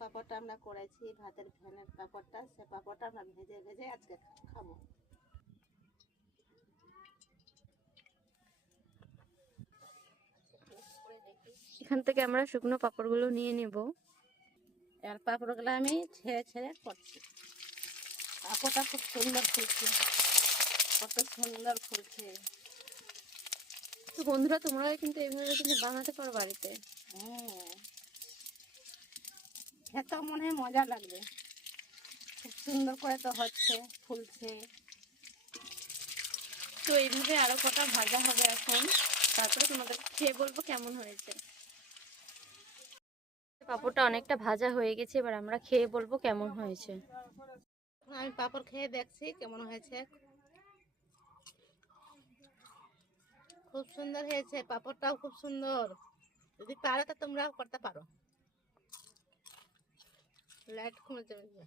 পাঁপড়টা আমরা করেছি, ভাতের ফ্যানের পাঁপড়টা, সে পাঁপড়টা আমরা ভেজে ভেজে আজকে খাবো। এখান থেকে আমরা শুকনো পাঁপড়গুলো নিয়ে নেব। আর পাঁপড়গুলো আমি ছেড়ে ছেড়ে করছি। পাঁপড়টা খুব সুন্দর ফুলছে, কত সুন্দর ফুলছে। তো বন্ধুরা, তোমরাও কিন্তু এইভাবে কিন্তু বানাতে পারো বাড়িতে। খেতেও মনে হয় মজা লাগবে, খুব সুন্দর করে তো হচ্ছে, ফুলছে। তো এইভাবে আরো কটা ভাজা হবে এখন, তারপরে তোমাদের খেয়ে বলবো কেমন হয়েছে। পাঁপড়টা অনেকটা ভাজা হয়ে গেছে, এবার আমরা খেয়ে বলবো কেমন হয়েছে। আমি পাঁপড় খেয়ে দেখছি কেমন হয়েছে। খুব সুন্দর হয়েছে, পাঁপড়টাও খুব সুন্দর। যদি পারো তো তোমরাও করতে পারো। লাইট কমে যাবে।